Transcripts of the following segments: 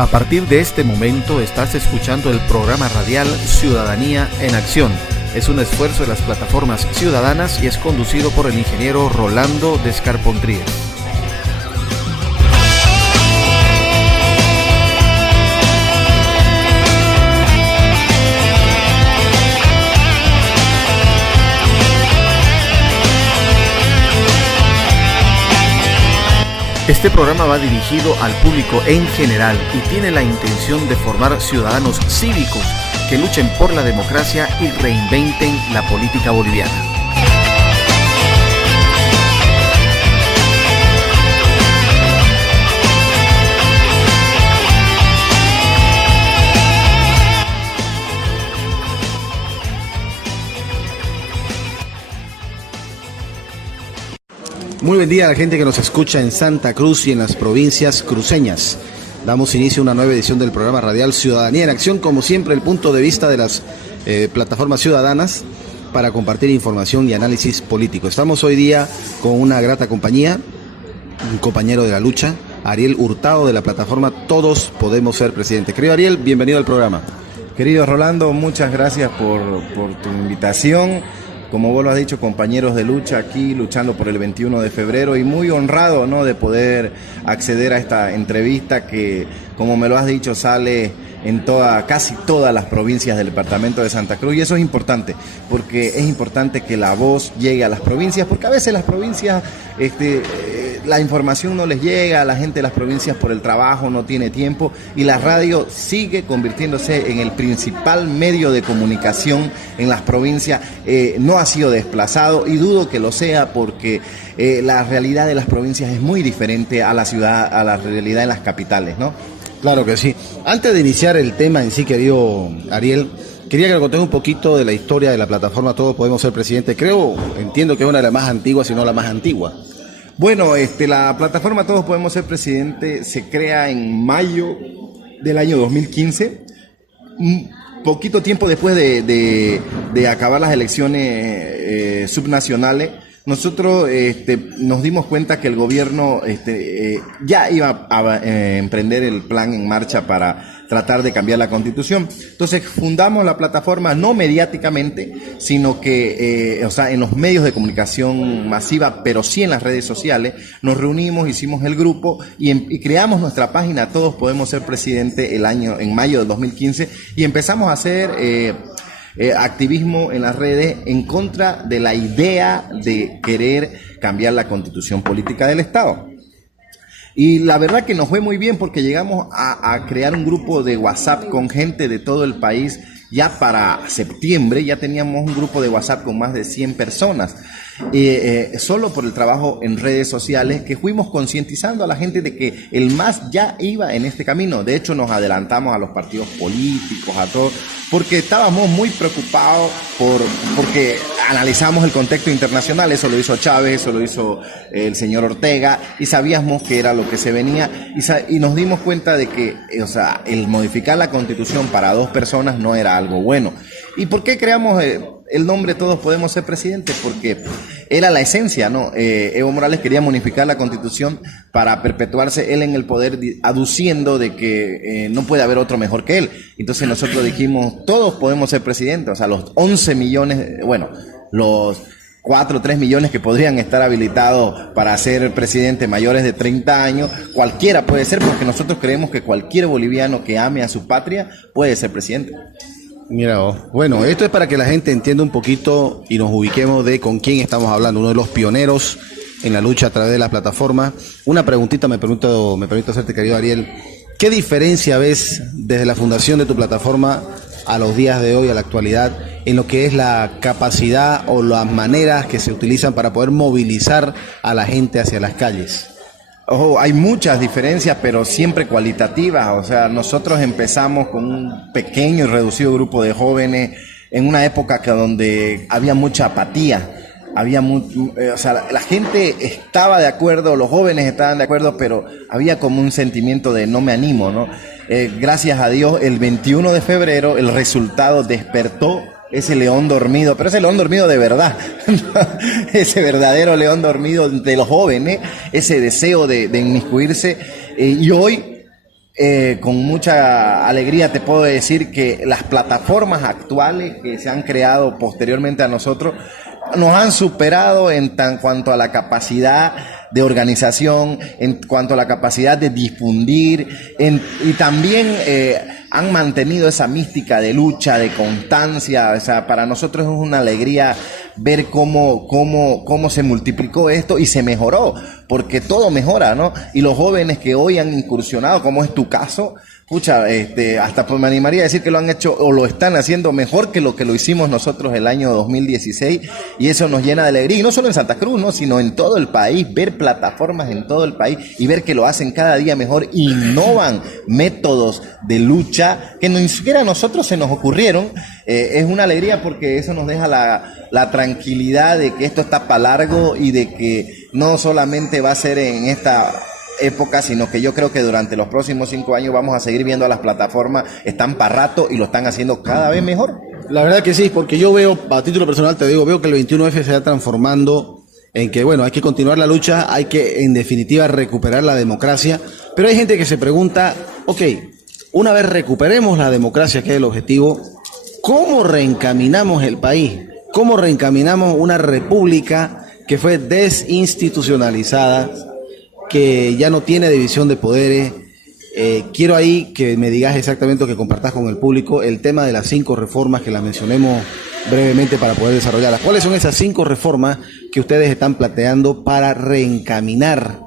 A partir de este momento estás escuchando el programa radial Ciudadanía en Acción. Es un esfuerzo de las plataformas ciudadanas y es conducido por el ingeniero Rolando Descarpontríes. Este programa va dirigido al público en general y tiene la intención de formar ciudadanos cívicos que luchen por la democracia y reinventen la política boliviana. Muy buen día a la gente que nos escucha en Santa Cruz y en las provincias cruceñas. Damos inicio a una nueva edición del programa radial Ciudadanía en Acción, como siempre el punto de vista de las plataformas ciudadanas para compartir información y análisis político. Estamos hoy día con una grata compañía, un compañero de la lucha, Ariel Hurtado de la plataforma Todos Podemos Ser Presidente. Querido Ariel, bienvenido al programa. Querido Rolando, muchas gracias por tu invitación. Como vos lo has dicho, compañeros de lucha aquí luchando por el 21 de febrero y muy honrado, ¿no?, de poder acceder a esta entrevista que, como me lo has dicho, sale en casi todas las provincias del departamento de Santa Cruz, y eso es importante, porque es importante que la voz llegue a las provincias, porque a veces las provincias, la información no les llega, a la gente de las provincias por el trabajo no tiene tiempo, y la radio sigue convirtiéndose en el principal medio de comunicación en las provincias. No ha sido desplazado y dudo que lo sea, porque la realidad de las provincias es muy diferente a la ciudad, a la realidad en las capitales, ¿no? Claro que sí. Antes de iniciar el tema en sí, querido Ariel, quería que nos contés un poquito de la historia de la plataforma Todos Podemos Ser Presidente. Entiendo que es una de las más antiguas, si no la más antigua. Bueno, la plataforma Todos Podemos Ser Presidente se crea en mayo del año 2015, un poquito tiempo después de acabar las elecciones subnacionales. Nosotros nos dimos cuenta que el gobierno ya iba a emprender el plan en marcha para tratar de cambiar la Constitución. Entonces fundamos la plataforma no mediáticamente, sino que, en los medios de comunicación masiva, pero sí en las redes sociales. Nos reunimos, hicimos el grupo y creamos nuestra página Todos Podemos Ser Presidente en mayo del 2015, y empezamos a hacer activismo en las redes en contra de la idea de querer cambiar la constitución política del Estado. Y la verdad que nos fue muy bien, porque llegamos a crear un grupo de WhatsApp con gente de todo el país. Ya para septiembre ya teníamos un grupo de WhatsApp con más de 100 personas, solo por el trabajo en redes sociales, que fuimos concientizando a la gente de que el MAS ya iba en este camino. De hecho, nos adelantamos a los partidos políticos, a todos, porque estábamos muy preocupados porque analizamos el contexto internacional. Eso lo hizo Chávez, eso lo hizo el señor Ortega, y sabíamos que era lo que se venía, y nos dimos cuenta de que el modificar la Constitución para 2 personas no era algo bueno. ¿Y por qué creamos el nombre Todos Podemos Ser Presidente? Porque era la esencia, ¿no? Evo Morales quería modificar la Constitución para perpetuarse él en el poder, aduciendo de que no puede haber otro mejor que él. Entonces nosotros dijimos, todos podemos ser presidentes. Los 11 millones, los 4 o 3 millones que podrían estar habilitados para ser presidente mayores de 30 años, cualquiera puede ser, porque nosotros creemos que cualquier boliviano que ame a su patria puede ser presidente. Mira, bueno, esto es para que la gente entienda un poquito y nos ubiquemos de con quién estamos hablando. Uno de los pioneros en la lucha a través de la plataforma. Una preguntita me permito hacerte, querido Ariel. ¿Qué diferencia ves desde la fundación de tu plataforma a los días de hoy, a la actualidad, en lo que es la capacidad o las maneras que se utilizan para poder movilizar a la gente hacia las calles? Hay muchas diferencias, pero siempre cualitativas. Nosotros empezamos con un pequeño y reducido grupo de jóvenes en una época donde había mucha apatía. La gente estaba de acuerdo, los jóvenes estaban de acuerdo, pero había como un sentimiento de no me animo, ¿no? Gracias a Dios, el 21 de febrero el resultado despertó ese león dormido, pero ese león dormido de verdad, ese verdadero león dormido de los jóvenes, ese deseo de inmiscuirse, y hoy Con mucha alegría te puedo decir que las plataformas actuales que se han creado posteriormente a nosotros nos han superado en cuanto a la capacidad de organización, en cuanto a la capacidad de difundir, y también han mantenido esa mística de lucha, de constancia. O sea, para nosotros es una alegría ver cómo se multiplicó esto y se mejoró, porque todo mejora, ¿no? Y los jóvenes que hoy han incursionado, como es tu caso, pucha, hasta pues me animaría a decir que lo han hecho o lo están haciendo mejor que lo hicimos nosotros el año 2016, y eso nos llena de alegría, y no solo en Santa Cruz, ¿no? Sino en todo el país, ver plataformas en todo el país y ver que lo hacen cada día mejor, innovan métodos de lucha que ni siquiera a nosotros se nos ocurrieron. Es una alegría porque eso nos deja la tranquilidad de que esto está para largo y de que no solamente va a ser en esta época, sino que yo creo que durante los próximos 5 años vamos a seguir viendo a las plataformas, están para rato y lo están haciendo cada vez mejor. La verdad que sí, porque yo veo, a título personal te digo, veo que el 21F se está transformando en que, bueno, hay que continuar la lucha, hay que, en definitiva, recuperar la democracia, pero hay gente que se pregunta, ok, una vez recuperemos la democracia, que es el objetivo, ¿cómo reencaminamos el país? ¿Cómo reencaminamos una república que fue desinstitucionalizada, que ya no tiene división de poderes? Quiero ahí que me digas exactamente, o que compartas con el público, el tema de las 5 reformas, que las mencionemos brevemente para poder desarrollarlas. ¿Cuáles son esas 5 reformas que ustedes están planteando para reencaminar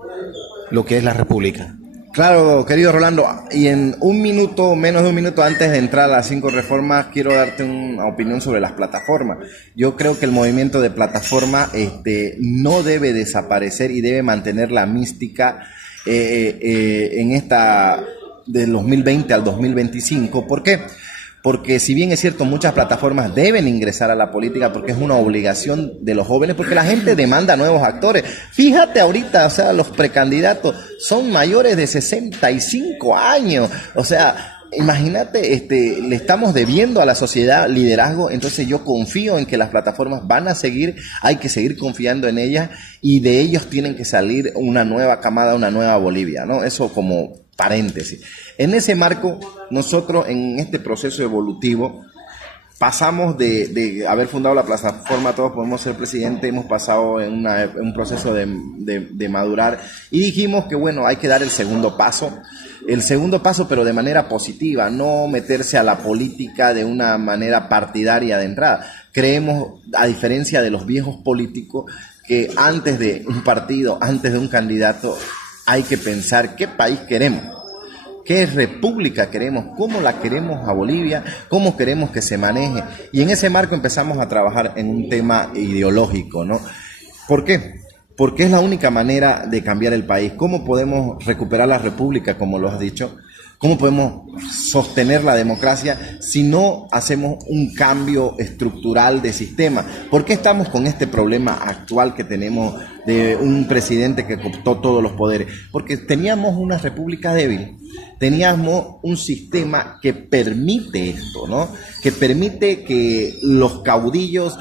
lo que es la república? Claro, querido Rolando, y en un minuto, menos de un minuto antes de entrar a las 5 reformas, quiero darte una opinión sobre las plataformas. Yo creo que el movimiento de plataforma no debe desaparecer y debe mantener la mística en esta del 2020 al 2025. ¿Por qué? Porque si bien es cierto, muchas plataformas deben ingresar a la política porque es una obligación de los jóvenes, porque la gente demanda nuevos actores. Fíjate ahorita, o sea, los precandidatos son mayores de 65 años. O sea, imagínate, le estamos debiendo a la sociedad liderazgo. Entonces yo confío en que las plataformas van a seguir, hay que seguir confiando en ellas, y de ellos tienen que salir una nueva camada, una nueva Bolivia, ¿no? Eso como paréntesis. En ese marco, nosotros en este proceso evolutivo pasamos de haber fundado la plataforma Todos Podemos Ser Presidente, hemos pasado en un proceso de madurar, y dijimos que bueno, hay que dar el segundo paso, pero de manera positiva, no meterse a la política de una manera partidaria de entrada. Creemos, a diferencia de los viejos políticos, que antes de un partido, antes de un candidato, hay que pensar qué país queremos, qué república queremos, cómo la queremos a Bolivia, cómo queremos que se maneje. Y en ese marco empezamos a trabajar en un tema ideológico, ¿no? ¿Por qué? Porque es la única manera de cambiar el país. ¿Cómo podemos recuperar la república, como lo has dicho? ¿Cómo podemos sostener la democracia si no hacemos un cambio estructural de sistema? ¿Por qué estamos con este problema actual que tenemos de un presidente que cooptó todos los poderes? Porque teníamos una república débil, teníamos un sistema que permite esto, ¿no? Que permite que los caudillos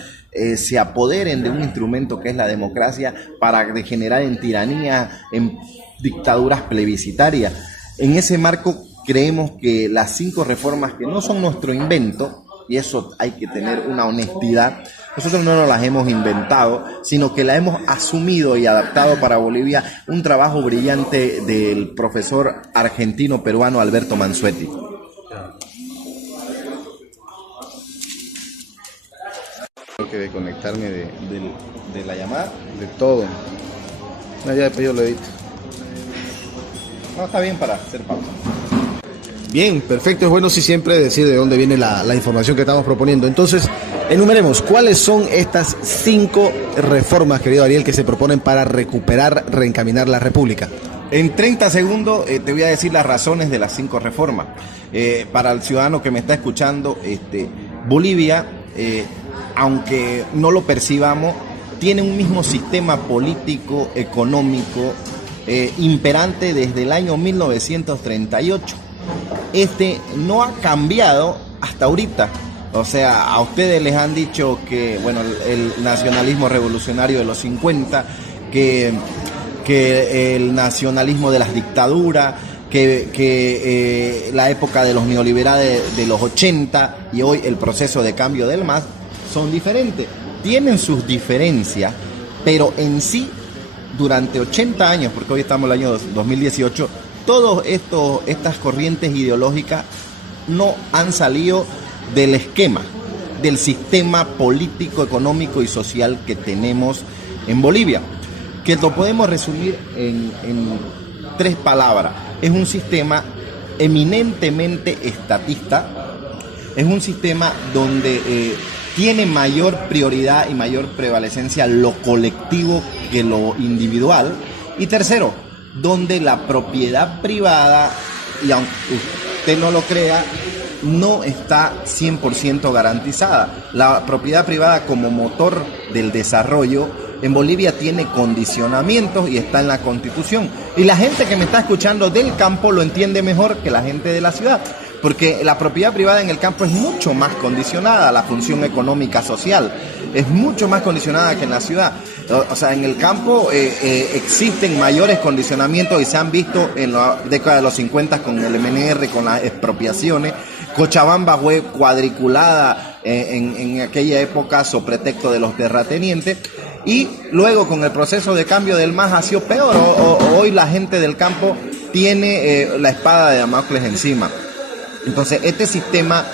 se apoderen de un instrumento que es la democracia para degenerar en tiranía, en dictaduras plebiscitarias. En ese marco creemos que las 5 reformas, que no son nuestro invento, y eso hay que tener una honestidad, nosotros no nos las hemos inventado, sino que la hemos asumido y adaptado para Bolivia, un trabajo brillante del profesor argentino-peruano Alberto Mansuetti. Tengo que desconectarme de La llamada. de todo. No, ya después yo lo edito. No, está bien para hacer pausa. Bien, perfecto. Es bueno sí siempre decir de dónde viene la información que estamos proponiendo. Entonces, enumeremos cuáles son estas 5 reformas, querido Ariel, que se proponen para recuperar, reencaminar la República. En 30 segundos te voy a decir las razones de las 5 reformas. Para el ciudadano que me está escuchando, Bolivia, aunque no lo percibamos, tiene un mismo sistema político, económico, imperante desde el año 1938. No ha cambiado hasta ahorita. O sea, a ustedes les han dicho que, bueno, el nacionalismo revolucionario de los 50, que el nacionalismo de las dictaduras, que la época de los neoliberales de los 80 y hoy el proceso de cambio del MAS son diferentes. Tienen sus diferencias, pero en sí, durante 80 años, porque hoy estamos en el año 2018, todas estas corrientes ideológicas no han salido del esquema, del sistema político, económico y social que tenemos en Bolivia, que lo podemos resumir en 3 palabras. Es un sistema eminentemente estatista, es un sistema donde tiene mayor prioridad y mayor prevalecencia lo colectivo que lo individual. Y tercero, donde la propiedad privada, y aunque usted no lo crea, no está 100% garantizada. La propiedad privada como motor del desarrollo en Bolivia tiene condicionamientos y está en la Constitución. Y la gente que me está escuchando del campo lo entiende mejor que la gente de la ciudad, porque la propiedad privada en el campo es mucho más condicionada a la función económica social, es mucho más condicionada que en la ciudad. O sea, en el campo existen mayores condicionamientos y se han visto en la década de los 50 con el MNR, con las expropiaciones. Cochabamba fue cuadriculada en aquella época sobre pretexto de los terratenientes, y luego con el proceso de cambio del MAS ha sido peor. Hoy la gente del campo tiene la espada de Damocles encima. Entonces este sistema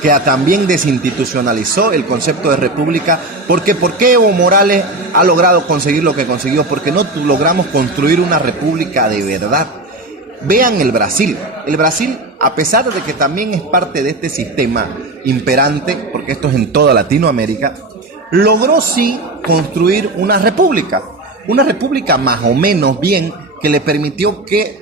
que también desinstitucionalizó el concepto de república, porque ¿por qué Evo Morales ha logrado conseguir lo que consiguió? Porque no logramos construir una república de verdad. Vean el Brasil. El Brasil, a pesar de que también es parte de este sistema imperante, porque esto es en toda Latinoamérica, logró sí construir una república más o menos bien, que le permitió que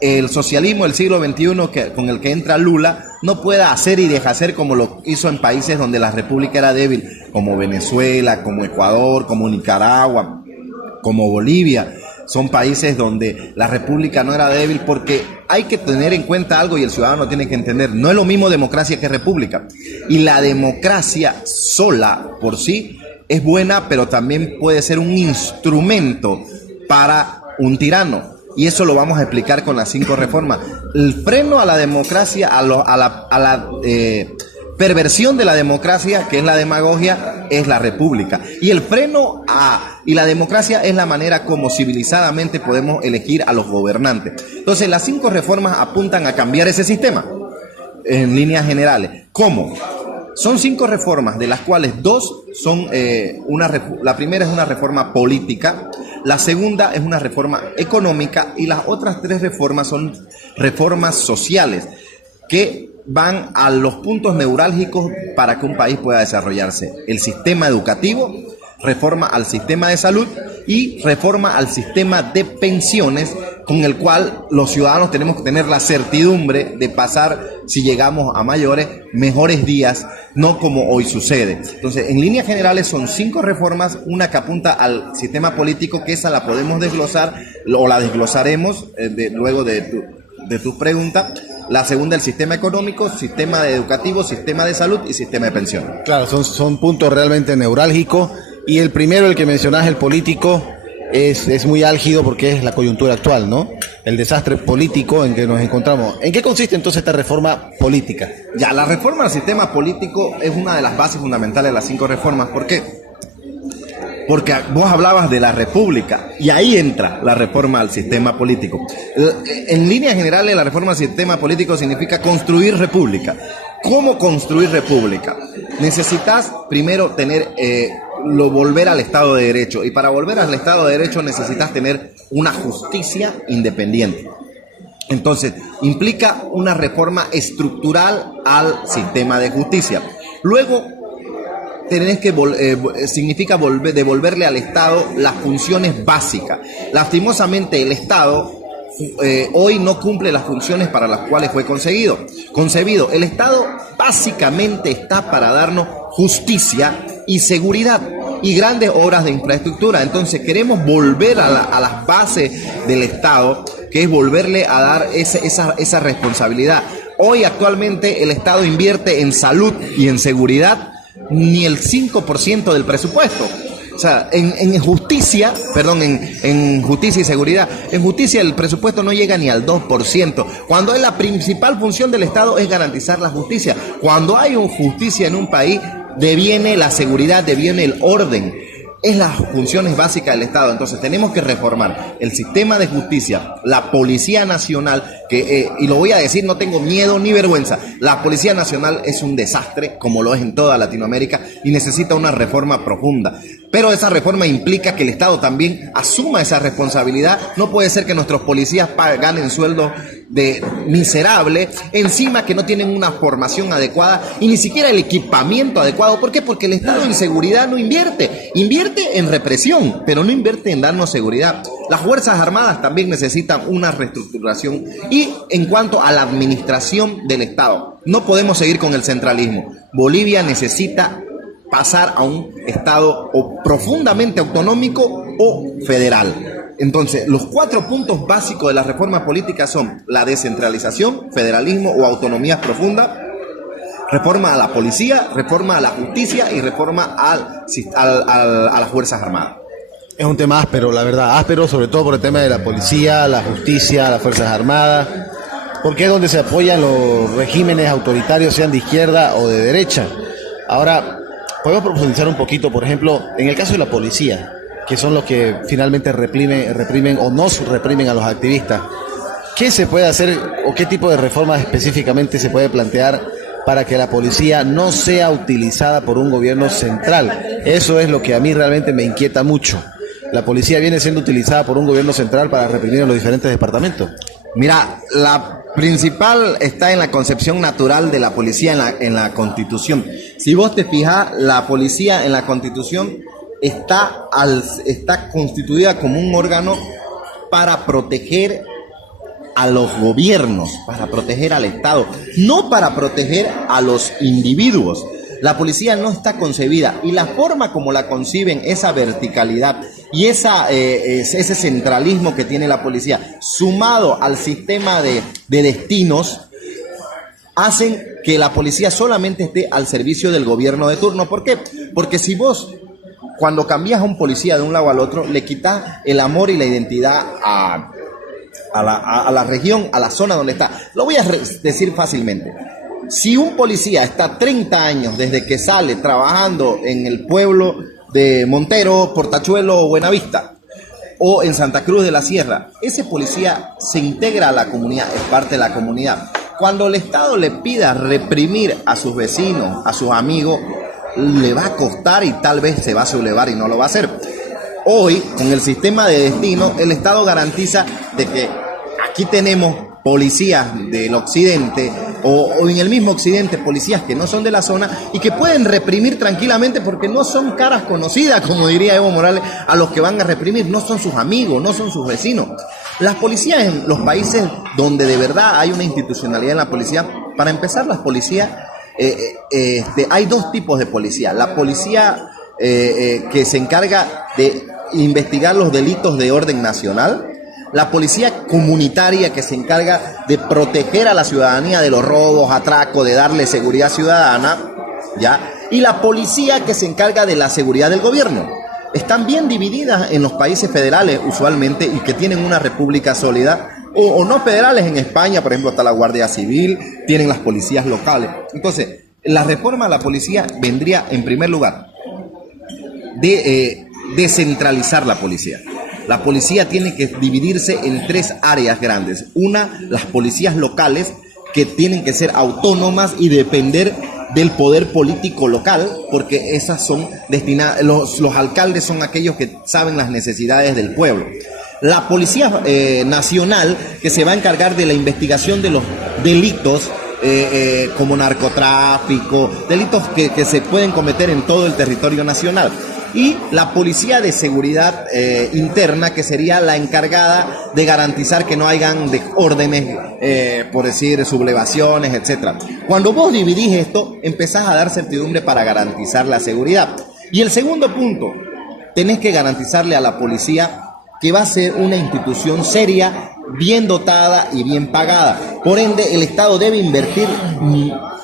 el socialismo del siglo XXI, con el que entra Lula, no pueda hacer y deshacer como lo hizo en países donde la república era débil, como Venezuela, como Ecuador, como Nicaragua, como Bolivia. Son países donde la república no era débil, porque hay que tener en cuenta algo, y el ciudadano tiene que entender: no es lo mismo democracia que república. Y la democracia sola por sí es buena, pero también puede ser un instrumento para un tirano. Y eso lo vamos a explicar con las 5 reformas. El freno a la democracia, a la perversión de la democracia, que es la demagogia, es la república. Y el freno y la democracia es la manera como civilizadamente podemos elegir a los gobernantes. Entonces, las 5 reformas apuntan a cambiar ese sistema en líneas generales. ¿Cómo? Son 5 reformas, de las cuales 2 son la primera es una reforma política, la segunda es una reforma económica, y las otras 3 reformas son reformas sociales, que van a los puntos neurálgicos para que un país pueda desarrollarse: el sistema educativo, reforma al sistema de salud y reforma al sistema de pensiones, con el cual los ciudadanos tenemos que tener la certidumbre de pasar, si llegamos a mayores, mejores días, no como hoy sucede. Entonces, en líneas generales son 5 reformas, una que apunta al sistema político, que esa la podemos desglosar, o la desglosaremos luego de tu pregunta. La segunda, el sistema económico, sistema educativo, sistema de salud y sistema de pensión. Claro, son puntos realmente neurálgicos. Y el primero, el que mencionás, el político, es muy álgido porque es la coyuntura actual, ¿no? El desastre político en que nos encontramos. ¿En qué consiste entonces esta reforma política? Ya, la reforma al sistema político es una de las bases fundamentales de las 5 reformas. ¿Por qué? Porque vos hablabas de la república, y ahí entra la reforma al sistema político. En líneas generales, la reforma al sistema político significa construir república. ¿Cómo construir república? Necesitas primero volver al Estado de Derecho, y para volver al Estado de Derecho necesitas tener una justicia independiente. Entonces, implica una reforma estructural al sistema de justicia. Luego, significa devolverle al Estado las funciones básicas. Lastimosamente, el Estado hoy no cumple las funciones para las cuales fue concebido. El Estado básicamente está para darnos justicia y seguridad y grandes obras de infraestructura. Entonces queremos volver a las bases del Estado, que es volverle a dar esa responsabilidad. Hoy actualmente el Estado invierte en salud y en seguridad ni el 5% del presupuesto. O sea, en justicia, perdón, en justicia y seguridad, en justicia el presupuesto no llega ni al 2%, cuando la principal función del Estado es garantizar la justicia. Cuando hay justicia en un país, deviene la seguridad, deviene el orden. Es las funciones básicas del Estado. Entonces tenemos que reformar el sistema de justicia, la Policía Nacional, y lo voy a decir, no tengo miedo ni vergüenza, la Policía Nacional es un desastre, como lo es en toda Latinoamérica, y necesita una reforma profunda. Pero esa reforma implica que el Estado también asuma esa responsabilidad. No puede ser que nuestros policías ganen sueldos de miserable, encima que no tienen una formación adecuada y ni siquiera el equipamiento adecuado. ¿Por qué? Porque el Estado en seguridad no invierte en represión, pero no invierte en darnos seguridad. Las Fuerzas Armadas también necesitan una reestructuración. Y en cuanto a la administración del Estado, no podemos seguir con el centralismo. Bolivia necesita pasar a un Estado o profundamente autonómico o federal. Entonces, los 4 puntos básicos de la reforma política son la descentralización, federalismo o autonomías profundas, reforma a la policía, reforma a la justicia y reforma a las Fuerzas Armadas. Es un tema áspero, la verdad, áspero sobre todo por el tema de la policía, la justicia, las Fuerzas Armadas, porque es donde se apoyan los regímenes autoritarios, sean de izquierda o de derecha. Ahora, podemos profundizar un poquito, por ejemplo, en el caso de la policía, que son los que finalmente reprimen o nos reprimen a los activistas. ¿Qué se puede hacer o qué tipo de reformas específicamente se puede plantear para que la policía no sea utilizada por un gobierno central? Eso es lo que a mí realmente me inquieta mucho. La policía viene siendo utilizada por un gobierno central para reprimir a los diferentes departamentos. Mira, la principal está en la concepción natural de la policía en la Constitución. Si vos te fijas, la policía en la Constitución está constituida como un órgano para proteger a los gobiernos, para proteger al Estado, no para proteger a los individuos. La policía no está concebida, y la forma como la conciben, esa verticalidad y ese centralismo que tiene la policía, sumado al sistema de destinos, hacen que la policía solamente esté al servicio del gobierno de turno. ¿Por qué? Porque si vos, cuando cambias a un policía de un lado al otro, le quitas el amor y la identidad a la región, a la zona donde está. Lo voy a decir fácilmente. Si un policía está 30 años desde que sale trabajando en el pueblo de Montero, Portachuelo o Buenavista, o en Santa Cruz de la Sierra, ese policía se integra a la comunidad, es parte de la comunidad. Cuando el Estado le pida reprimir a sus vecinos, a sus amigos, le va a costar y tal vez se va a sublevar y no lo va a hacer. Hoy, con el sistema de destino, el Estado garantiza de que aquí tenemos policías del occidente o en el mismo occidente, policías que no son de la zona y que pueden reprimir tranquilamente porque no son caras conocidas, como diría Evo Morales, a los que van a reprimir, no son sus amigos, no son sus vecinos. Las policías en los países donde de verdad hay una institucionalidad en la policía, para empezar, las policías, hay 2 tipos de policía. La policía que se encarga de investigar los delitos de orden nacional, la policía comunitaria que se encarga de proteger a la ciudadanía de los robos, atracos, de darle seguridad ciudadana, ¿ya? Y la policía que se encarga de la seguridad del gobierno. Están bien divididas en los países federales usualmente y que tienen una república sólida, o no federales. En España, por ejemplo, está la Guardia Civil, tienen las policías locales. Entonces, la reforma a la policía vendría en primer lugar de descentralizar la policía. La policía tiene que dividirse en 3 áreas grandes. Una, las policías locales, que tienen que ser autónomas y depender del poder político local, porque esas son destinadas, los alcaldes son aquellos que saben las necesidades del pueblo. La policía nacional, que se va a encargar de la investigación de los delitos como narcotráfico, delitos que se pueden cometer en todo el territorio nacional. Y la policía de seguridad interna, que sería la encargada de garantizar que no hayan desórdenes, por decir, sublevaciones, etc. Cuando vos dividís esto, empezás a dar certidumbre para garantizar la seguridad. Y el segundo punto, tenés que garantizarle a la policía que va a ser una institución seria, bien dotada y bien pagada. Por ende, el Estado debe invertir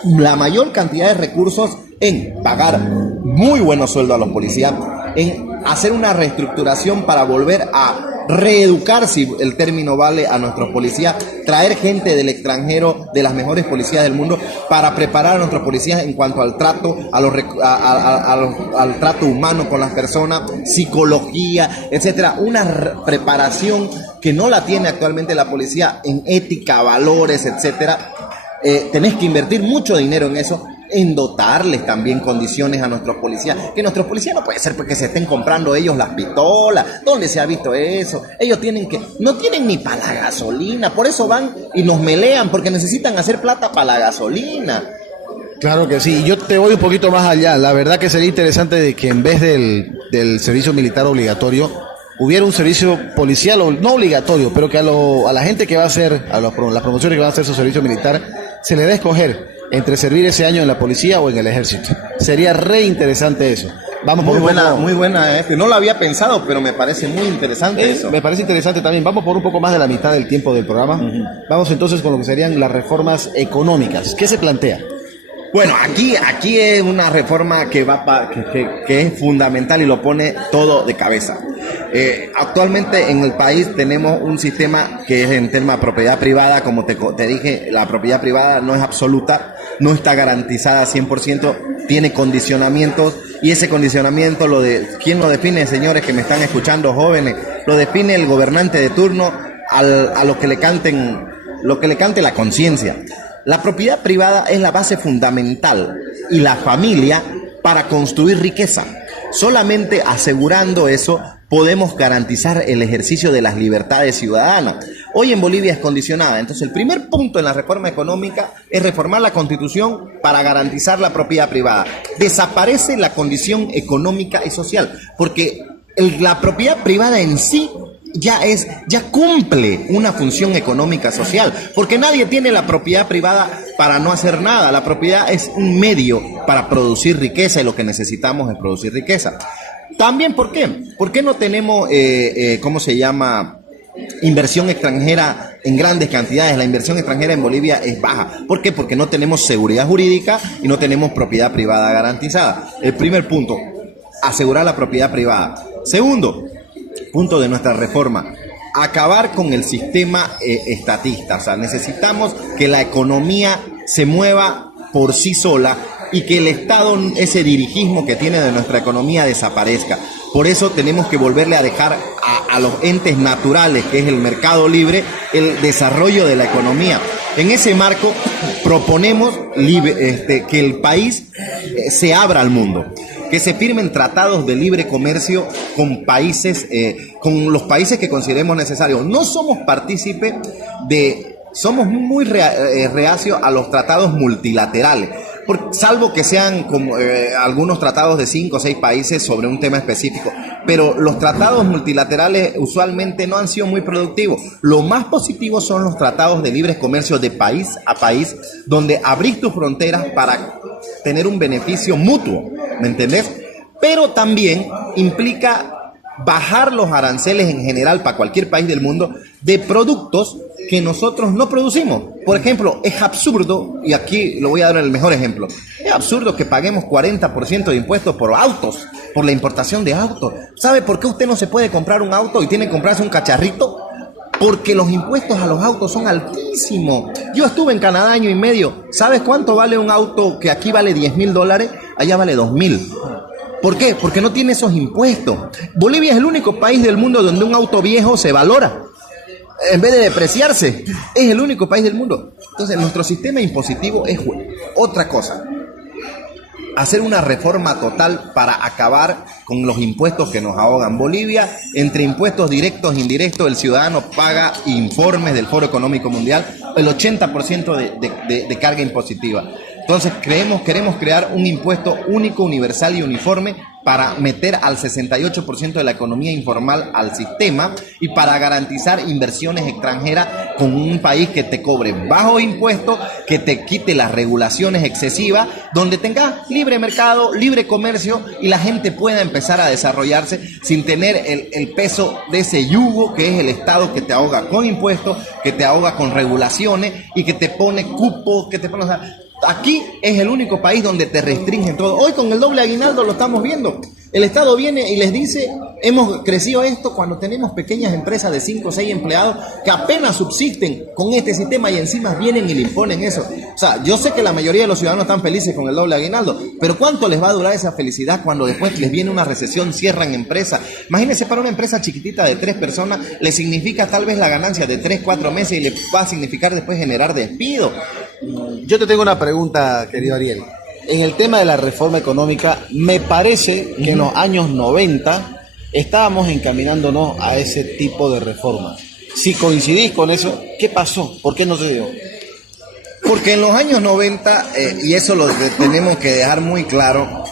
la mayor cantidad de recursos en pagar muy buenos sueldos a los policías, en hacer una reestructuración para volver a reeducar, si el término vale, a nuestros policías, traer gente del extranjero, de las mejores policías del mundo, para preparar a nuestros policías en cuanto al trato, al trato humano con las personas, psicología, etcétera. Una preparación que no la tiene actualmente la policía en ética, valores, etcétera. Tenés que invertir mucho dinero en eso, en dotarles también condiciones a nuestros policías, que nuestros policías no puede ser porque se estén comprando ellos las pistolas. ¿Dónde se ha visto eso? Ellos no tienen ni para la gasolina, por eso van y nos melean, porque necesitan hacer plata para la gasolina. Claro que sí, yo te voy un poquito más allá. La verdad que sería interesante de que en vez del servicio militar obligatorio hubiera un servicio policial, no obligatorio, pero que a la gente que va a hacer, las promociones que van a hacer su servicio militar, se le dé a escoger entre servir ese año en la policía o en el ejército. Sería re interesante eso. Vamos por muy buena. No lo había pensado, pero me parece muy interesante eso. Me parece interesante también. Vamos por un poco más de la mitad del tiempo del programa. Vamos entonces con lo que serían las reformas económicas. ¿Qué se plantea? Bueno, aquí es una reforma que es fundamental y lo pone todo de cabeza. Actualmente en el país tenemos un sistema que es en tema de propiedad privada. Como te dije, la propiedad privada no es absoluta, no está garantizada 100%, tiene condicionamientos, y ese condicionamiento, ¿quién lo define, señores que me están escuchando, jóvenes? Lo define el gobernante de turno a lo que le cante la conciencia. La propiedad privada es la base fundamental y la familia para construir riqueza. Solamente asegurando eso podemos garantizar el ejercicio de las libertades ciudadanas. Hoy en Bolivia es condicionada. Entonces el primer punto en la reforma económica es reformar la Constitución para garantizar la propiedad privada. Desaparece la condición económica y social, porque la propiedad privada en sí ya cumple una función económica social, porque nadie tiene la propiedad privada para no hacer nada. La propiedad es un medio para producir riqueza, y lo que necesitamos es producir riqueza. También, ¿por qué? ¿Por qué no tenemos, inversión extranjera en grandes cantidades? La inversión extranjera en Bolivia es baja. ¿Por qué? Porque no tenemos seguridad jurídica y no tenemos propiedad privada garantizada. El primer punto, asegurar la propiedad privada. Segundo punto de nuestra reforma, acabar con el sistema estatista. O sea, necesitamos que la economía se mueva por sí sola y que el Estado, ese dirigismo que tiene de nuestra economía, desaparezca. Por eso tenemos que volverle a dejar a los entes naturales, que es el mercado libre, el desarrollo de la economía. En ese marco proponemos que el país se abra al mundo, que se firmen tratados de libre comercio con con los países que consideremos necesarios. No somos partícipes somos muy reacios a los tratados multilaterales, salvo que sean como algunos tratados de 5 o 6 países sobre un tema específico. Pero los tratados multilaterales usualmente no han sido muy productivos. Lo más positivo son los tratados de libre comercio de país a país, donde abrís tus fronteras para tener un beneficio mutuo, ¿me entendés? Pero también implica bajar los aranceles en general para cualquier país del mundo de productos que nosotros no producimos. Por ejemplo, es absurdo, y aquí lo voy a dar el mejor ejemplo, es absurdo que paguemos 40% de impuestos por autos, por la importación de autos. ¿Sabe por qué usted no se puede comprar un auto y tiene que comprarse un cacharrito? Porque los impuestos a los autos son altísimos. Yo estuve en Canadá año y medio. ¿Sabes cuánto vale un auto que aquí vale $10,000? Allá vale 2,000. ¿Por qué? Porque no tiene esos impuestos. Bolivia es el único país del mundo donde un auto viejo se valora en vez de depreciarse. Es el único país del mundo. Entonces nuestro sistema impositivo es otra cosa. Hacer una reforma total para acabar con los impuestos que nos ahogan. Bolivia, entre impuestos directos e indirectos, el ciudadano paga informes del Foro Económico Mundial, el 80% de carga impositiva. Entonces queremos crear un impuesto único, universal y uniforme para meter al 68% de la economía informal al sistema y para garantizar inversiones extranjeras con un país que te cobre bajo impuesto, que te quite las regulaciones excesivas, donde tengas libre mercado, libre comercio y la gente pueda empezar a desarrollarse sin tener el peso de ese yugo que es el Estado, que te ahoga con impuestos, que te ahoga con regulaciones y que te pone cupos, que te pone... Aquí es el único país donde te restringen todo. Hoy con el doble aguinaldo lo estamos viendo. El Estado viene y les dice, hemos crecido esto cuando tenemos pequeñas empresas de 5 o 6 empleados que apenas subsisten con este sistema y encima vienen y le imponen eso. O sea, yo sé que la mayoría de los ciudadanos están felices con el doble aguinaldo, pero ¿cuánto les va a durar esa felicidad cuando después les viene una recesión, cierran empresas? Imagínense, para una empresa chiquitita de 3 personas, le significa tal vez la ganancia de 3, 4 meses y le va a significar después generar despido. Yo te tengo una pregunta, querido Ariel. En el tema de la reforma económica, me parece que en los años 90 estábamos encaminándonos a ese tipo de reforma. Si coincidís con eso, ¿qué pasó? ¿Por qué no se dio? Porque en los años 90, y eso lo tenemos que dejar muy claro,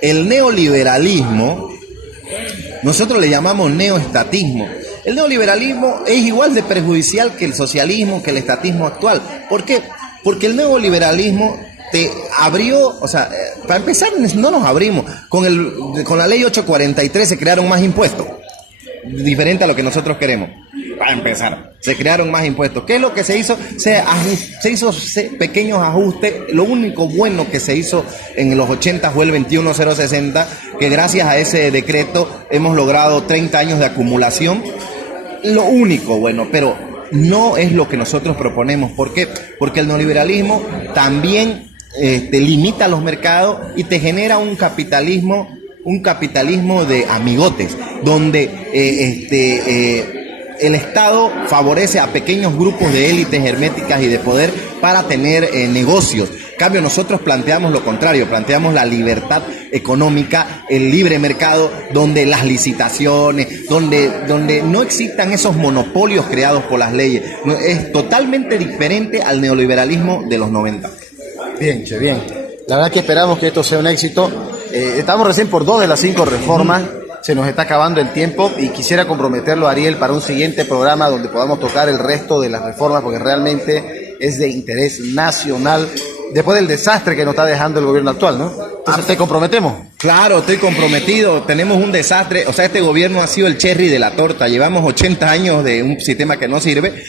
el neoliberalismo, nosotros le llamamos neoestatismo. El neoliberalismo es igual de perjudicial que el socialismo, que el estatismo actual. ¿Por qué? Porque el neoliberalismo te abrió, o sea, para empezar no nos abrimos, con la ley 843 se crearon más impuestos, diferente a lo que nosotros queremos. Para empezar, se crearon más impuestos. ¿Qué es lo que se hizo? Se hizo pequeños ajustes. Lo único bueno que se hizo en los 80 fue el 21060, que gracias a ese decreto hemos logrado 30 años de acumulación. Lo único bueno, pero no es lo que nosotros proponemos. ¿Por qué? Porque el neoliberalismo también te limita los mercados y te genera un capitalismo de amigotes, donde el Estado favorece a pequeños grupos de élites herméticas y de poder para tener negocios. En cambio, nosotros planteamos lo contrario, planteamos la libertad económica, el libre mercado, donde las licitaciones, donde no existan esos monopolios creados por las leyes. Es totalmente diferente al neoliberalismo de los 90. Bien, che, bien. La verdad que esperamos que esto sea un éxito. Estamos recién por 2 de las 5 reformas. Se nos está acabando el tiempo y quisiera comprometerlo, Ariel, para un siguiente programa donde podamos tocar el resto de las reformas, porque realmente es de interés nacional después del desastre que nos está dejando el gobierno actual, ¿no? Entonces, ¿te comprometemos? Claro, estoy comprometido. Tenemos un desastre. O sea, este gobierno ha sido el cherry de la torta. Llevamos 80 años de un sistema que no sirve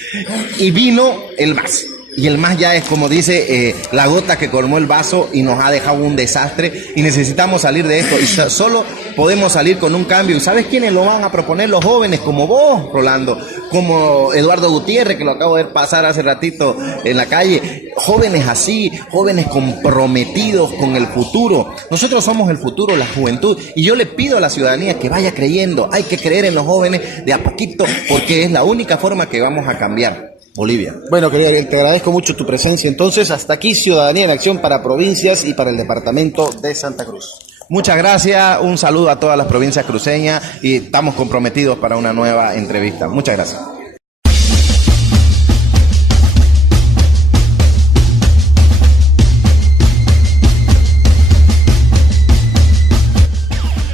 y vino el MAS. Y el MAS ya es, como dice, la gota que colmó el vaso y nos ha dejado un desastre y necesitamos salir de esto y solo podemos salir con un cambio. ¿Y sabes quiénes lo van a proponer? Los jóvenes, como vos, Rolando, como Eduardo Gutiérrez, que lo acabo de ver pasar hace ratito en la calle. Jóvenes así, jóvenes comprometidos con el futuro. Nosotros somos el futuro, la juventud, y yo le pido a la ciudadanía que vaya creyendo. Hay que creer en los jóvenes de a poquito, porque es la única forma que vamos a cambiar Bolivia. Bueno, querido Ariel, te agradezco mucho tu presencia. Entonces, hasta aquí Ciudadanía en Acción para provincias y para el departamento de Santa Cruz. Muchas gracias, un saludo a todas las provincias cruceñas y estamos comprometidos para una nueva entrevista. Muchas gracias.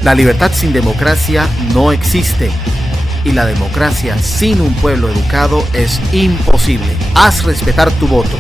La libertad sin democracia no existe. Y la democracia sin un pueblo educado es imposible. Haz respetar tu voto.